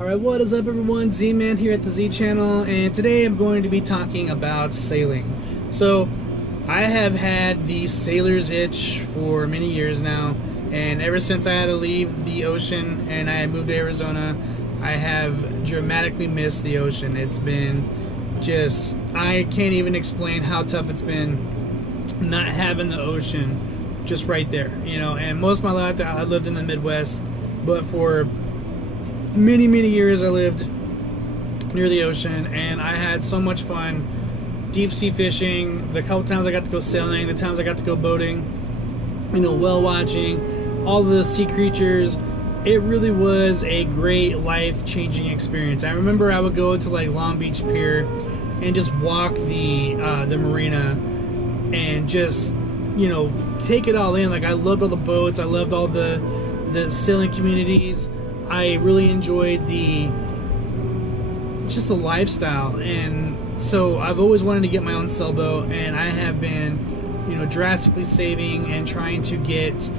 Alright, what is up everyone? Z-Man here at the Z channel, and today I'm going to be talking about sailing. So, I have had the sailor's itch for many years now, and ever since I had to leave the ocean and I moved to Arizona, I have dramatically missed the ocean. It's been just, I can't even explain how tough it's been not having the ocean just right there, you know. And most of my life I lived in the Midwest, but for many years I lived near the ocean, and I had so much fun deep sea fishing. The couple times I got to go sailing, the times I got to go boating, you know, whale watching, all the sea creatures. It really was a great life-changing experience. I remember I would go to like Long Beach Pier and just walk the marina and just, you know, take it all in. Like, I loved all the boats, I loved all the sailing communities. I really enjoyed the lifestyle, and so I've always wanted to get my own sailboat, and I have been, you know, drastically saving and trying to get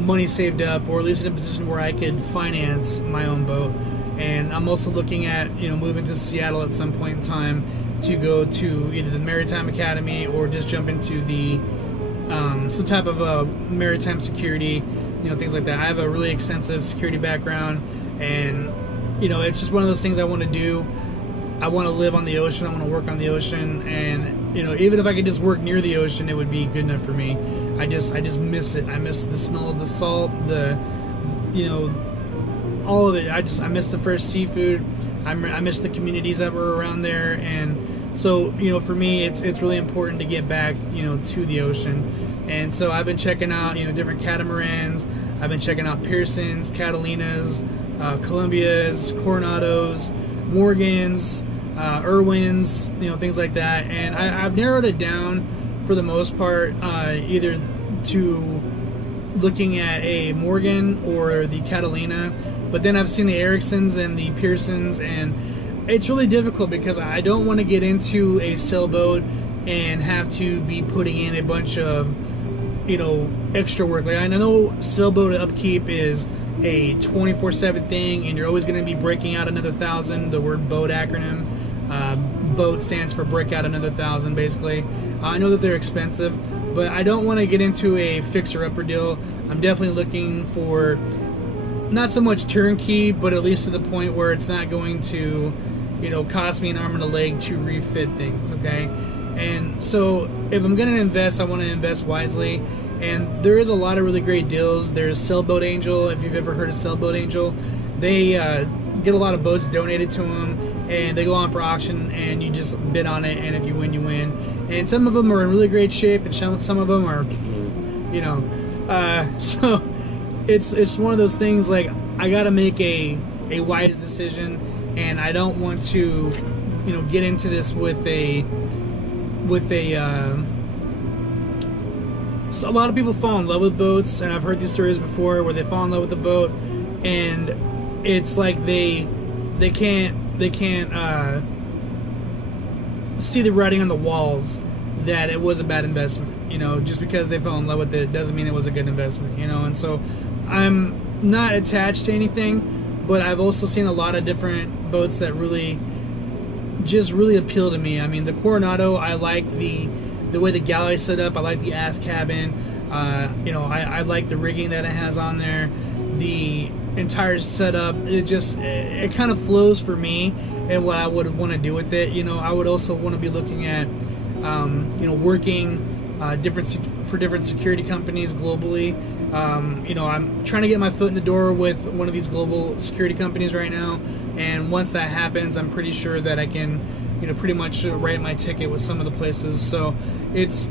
money saved up, or at least in a position where I could finance my own boat. And I'm also looking at, you know, moving to Seattle at some point in time to go to either the Maritime Academy or just jump into the some type of maritime security, you know, things like that. I have a really extensive security background, and, you know, it's just one of those things I want to do. I want to live on the ocean, I want to work on the ocean, and, you know, even if I could just work near the ocean, it would be good enough for me. I just miss it. I miss the smell of the salt, the, you know, all of it. I miss the fresh seafood. I miss the communities that were around there. And so, you know, for me, it's really important to get back, you know, to the ocean. And so I've been checking out, you know, different catamarans. I've been checking out Pearsons, Catalinas, Columbias, Coronados, Morgans, Irwins, you know, things like that. And I've narrowed it down for the most part, either to looking at a Morgan or the Catalina. But then I've seen the Ericssons and the Pearsons, and it's really difficult because I don't want to get into a sailboat and have to be putting in a bunch of, you know, extra work. Like, I know sailboat upkeep is a 24/7 thing, and you're always going to be breaking out another 1,000. The word boat acronym, boat stands for break out another 1,000, basically. I know that they're expensive, but I don't want to get into a fixer-upper deal. I'm definitely looking for not so much turnkey, but at least to the point where it's not going to, you know, cost me an arm and a leg to refit things, okay? And so if I'm going to invest, I want to invest wisely. And there is a lot of really great deals. There's Sailboat Angel. If you've ever heard of Sailboat Angel, they get a lot of boats donated to them, and they go on for auction, and you just bid on it, and if you win, you win. And some of them are in really great shape, and some of them are, you know, so it's one of those things. Like, I got to make a wise decision, and I don't want to, you know, get into this with a so a lot of people fall in love with boats, and I've heard these stories before where they fall in love with a boat, and it's like they can't see the writing on the walls that it was a bad investment. You know, just because they fell in love with it doesn't mean it was a good investment, you know. And so I'm not attached to anything, but I've also seen a lot of different boats that really appeal to me. I mean, the Coronado, I like the way the galley's set up. I like the aft cabin. You know, I like the rigging that it has on there. The entire setup, it kind of flows for me and what I would want to do with it. You know, I would also want to be looking at, you know, working for different security companies globally. You know, I'm trying to get my foot in the door with one of these global security companies right now, and once that happens, I'm pretty sure that I can, you know, pretty much write my ticket with some of the places. So it's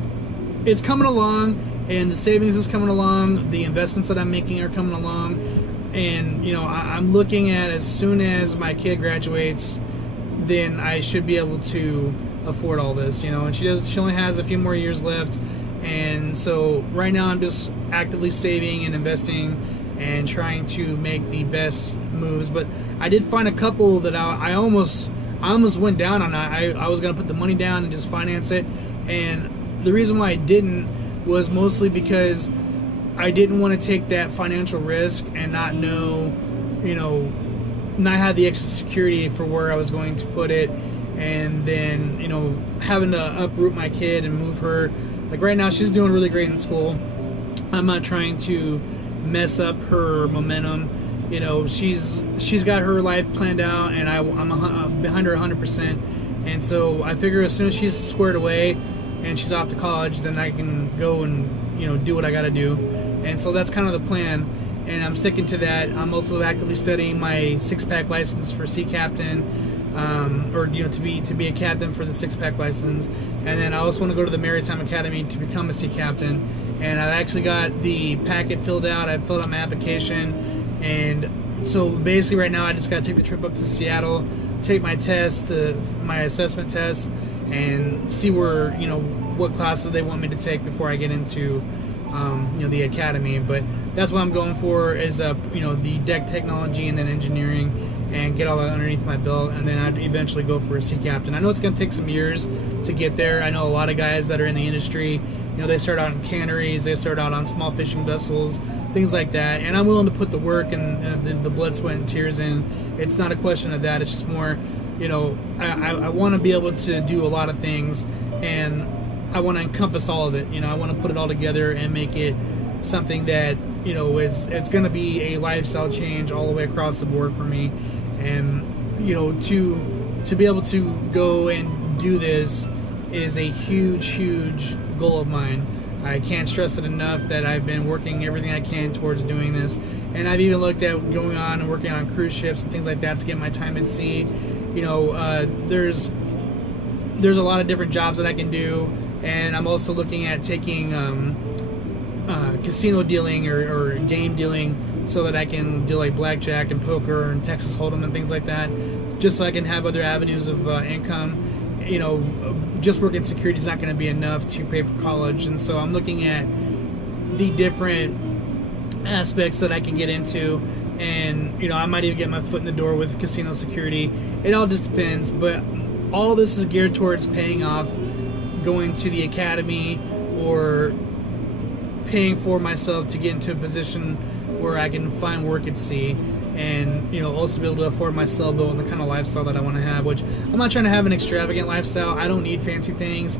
coming along, and the savings is coming along, the investments that I'm making are coming along, and, you know, I'm looking at, as soon as my kid graduates, then I should be able to afford all this, you know. And she only has a few more years left, and so right now I'm just actively saving and investing and trying to make the best moves. But I did find a couple that I almost went down on. I was gonna put the money down and just finance it, and the reason why I didn't was mostly because I didn't want to take that financial risk and not know, you know, not have the extra security for where I was going to put it, and then, you know, having to uproot my kid and move her. Like right now, she's doing really great in school. I'm not trying to mess up her momentum. You know, she's got her life planned out, and I'm behind her 100%. And so I figure as soon as she's squared away and she's off to college, then I can go and, you know, do what I got to do. And so that's kind of the plan, and I'm sticking to that. I'm also actively studying my six-pack license for sea captain, or, you know, to be a captain for the six-pack license. And then I also want to go to the Maritime Academy to become a sea captain. And I've actually got the packet filled out. I've filled out my application, and so basically right now I just got to take the trip up to Seattle, take my test, my assessment test, and see where, you know, what classes they want me to take before I get into, you know, the academy. But that's what I'm going for, is you know, the deck technology and then engineering, and get all that underneath my belt, and then I'd eventually go for a sea captain. I know it's going to take some years to get there. I know a lot of guys that are in the industry, you know, they start out in canneries, they start out on small fishing vessels, things like that, and I'm willing to put the work and the blood, sweat, and tears in. It's not a question of that. It's just more, you know, I want to be able to do a lot of things, and I want to encompass all of it. You know, I want to put it all together and make it something that, you know, it's going to be a lifestyle change all the way across the board for me. And, you know, to be able to go and do this is a huge goal of mine. I can't stress it enough that I've been working everything I can towards doing this, and I've even looked at going on and working on cruise ships and things like that to get my time at sea. You know, there's a lot of different jobs that I can do, and I'm also looking at taking casino dealing or game dealing, so that I can do like blackjack and poker and Texas Hold'em and things like that, just so I can have other avenues of income. You know, just working security is not going to be enough to pay for college, and so I'm looking at the different aspects that I can get into, and, you know, I might even get my foot in the door with casino security. It all just depends, but all this is geared towards paying off, going to the academy, or paying for myself to get into a position where I can find work at sea, and, you know, also be able to afford my sailboat and the kind of lifestyle that I want to have, which I'm not trying to have an extravagant lifestyle. I don't need fancy things.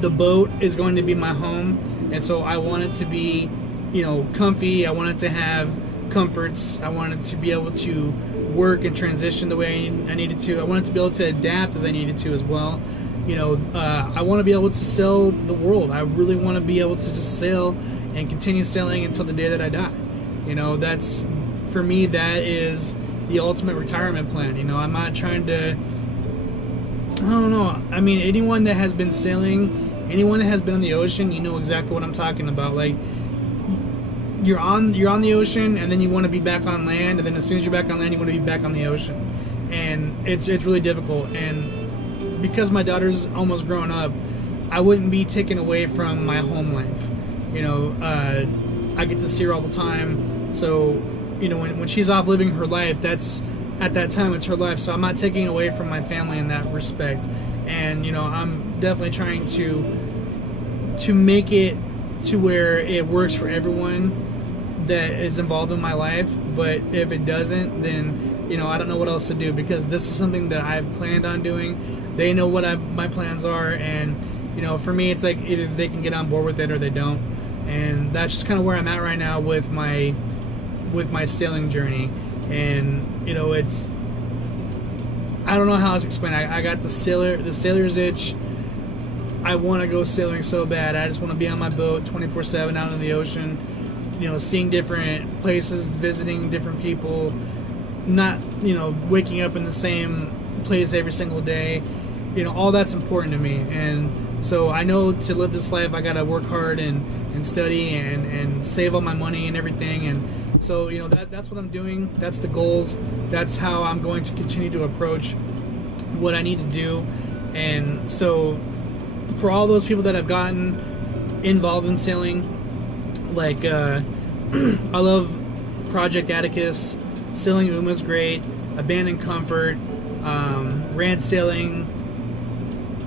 The boat is going to be my home, and so I want it to be, you know, comfy. I want it to have comforts. I want it to be able to work and transition the way I needed to. I want it to be able to adapt as I needed to as well. You know, I want to be able to sail the world. I really want to be able to just sail and continue sailing until the day that I die. You know, that's, for me, that is the ultimate retirement plan. You know, I'm not trying to, I don't know. I mean, anyone that has been sailing, anyone that has been on the ocean, you know exactly what I'm talking about. Like, you're on the ocean, and then you want to be back on land, and then as soon as you're back on land, you want to be back on the ocean, and it's really difficult. And because my daughter's almost grown up, I wouldn't be taken away from my home life. You know, I get to see her all the time, so, you know, when she's off living her life, that's, at that time, it's her life, so I'm not taking away from my family in that respect. And, you know, I'm definitely trying to make it to where it works for everyone that is involved in my life. But if it doesn't, then, you know, I don't know what else to do, because this is something that I've planned on doing. They know what my plans are, and, you know, for me, it's like either they can get on board with it or they don't. And that's just kind of where I'm at right now with my sailing journey. And, you know, it's, I don't know how else to explain it. I got the sailor's itch. I want to go sailing so bad. I just want to be on my boat 24/7 out in the ocean, you know, seeing different places, visiting different people, not, you know, waking up in the same place every single day. You know, all that's important to me. And so I know to live this life, I got to work hard and study and save all my money and everything. And so, you know, that's what I'm doing. That's the goals. That's how I'm going to continue to approach what I need to do. And so for all those people that have gotten involved in sailing, like I love Project Atticus, Sailing Uma's great, Abandoned Comfort, Rant Sailing,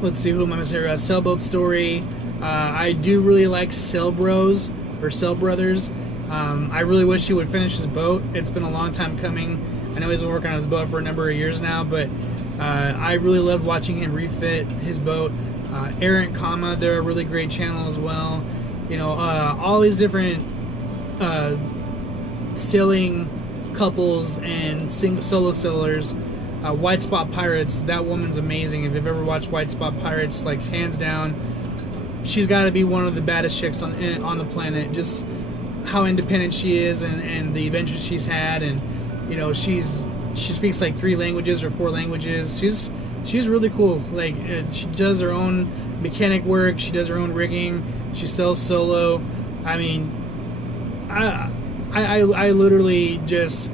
let's see, who am I missing here? Sailboat Story. I do really like Sail Bros, or Sail Brothers. I really wish he would finish his boat. It's been a long time coming. I know he's been working on his boat for a number of years now, but I really loved watching him refit his boat. Errant Comma, they're a really great channel as well. You know, all these different sailing couples and solo sailors. White Spot Pirates, that woman's amazing. If you've ever watched White Spot Pirates, like hands down, she's got to be one of the baddest chicks on the planet. Just how independent she is, and the adventures she's had, and you know, she speaks like 3 languages or 4 languages. She's really cool. Like she does her own mechanic work. She does her own rigging. She sells solo. I mean, I literally just,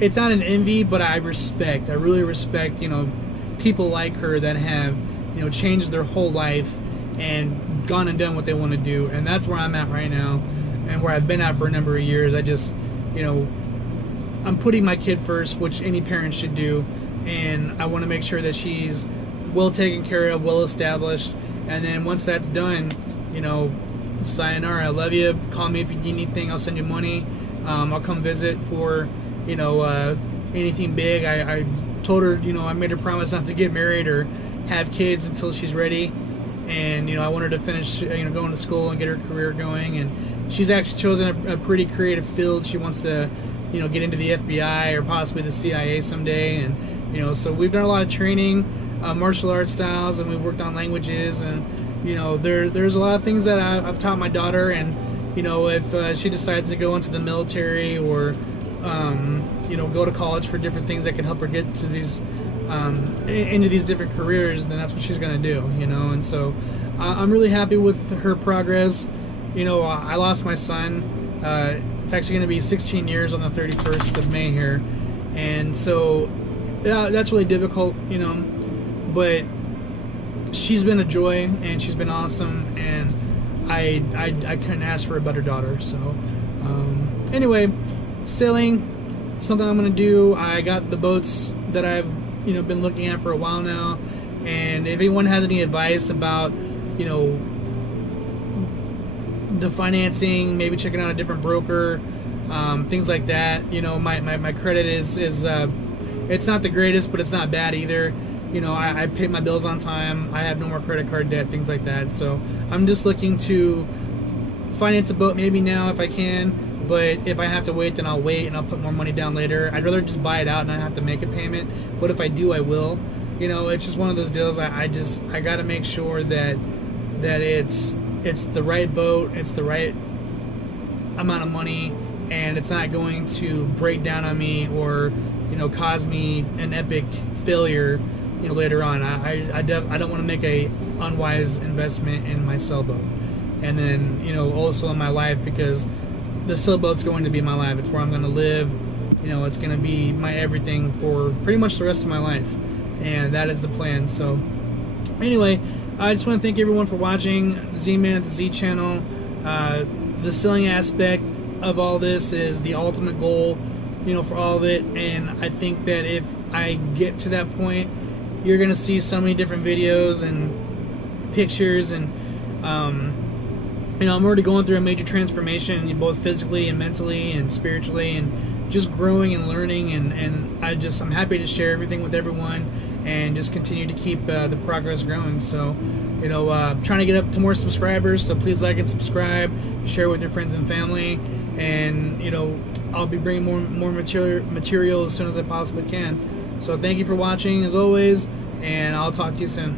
it's not an envy, but I really respect, you know, people like her that have, you know, changed their whole life and gone and done what they want to do. And that's where I'm at right now, and where I've been at for a number of years. I just, you know, I'm putting my kid first, which any parent should do, and I want to make sure that she's well taken care of, well established, and then once that's done, you know, sayonara, I love you, call me if you need anything, I'll send you money, I'll come visit for, you know, anything big. I told her, you know, I made her promise not to get married or have kids until she's ready, and, you know, I want her to finish, you know, going to school and get her career going, and she's actually chosen a pretty creative field. She wants to, you know, get into the FBI or possibly the CIA someday, and, you know, so we've done a lot of training, martial arts styles, and we've worked on languages, and, you know, there's a lot of things that I've taught my daughter, and, you know, if she decides to go into the military or, you know, go to college for different things that can help her get to these, into these different careers, then that's what she's going to do, you know, and so I'm really happy with her progress. You know, I lost my son. It's actually going to be 16 years on the 31st of May here, and so yeah, that's really difficult, you know, but she's been a joy, and she's been awesome, and I couldn't ask for a better daughter. So anyway, sailing, something I'm going to do. I got the boats that I've, you know, been looking at for a while now, and if anyone has any advice about, you know, the financing, maybe checking out a different broker, things like that, you know, my credit is it's not the greatest, but it's not bad either. You know, I pay my bills on time, I have no more credit card debt, things like that. So I'm just looking to finance a boat maybe now if I can, but if I have to wait, then I'll wait, and I'll put more money down later. I'd rather just buy it out and not have to make a payment, but if I do, I will. You know, it's just one of those deals. I got to make sure that it's the right boat, it's the right amount of money, and it's not going to break down on me or, you know, cause me an epic failure, you know, later on. I don't want to make a unwise investment in my sailboat, and then, you know, also in my life, because the sailboat's going to be my life. It's where I'm going to live. You know, it's going to be my everything for pretty much the rest of my life, and that is the plan. So anyway, I just want to thank everyone for watching. Z-Man at the Z channel. The sailing aspect of all this is the ultimate goal, you know, for all of it, and I think that if I get to that point, you're going to see so many different videos and pictures, and you know, I'm already going through a major transformation, both physically and mentally and spiritually, and just growing and learning, and I'm happy to share everything with everyone and just continue to keep the progress growing. So, you know, trying to get up to more subscribers, so please like and subscribe, share with your friends and family, and, you know, I'll be bringing more material as soon as I possibly can. So thank you for watching as always, and I'll talk to you soon.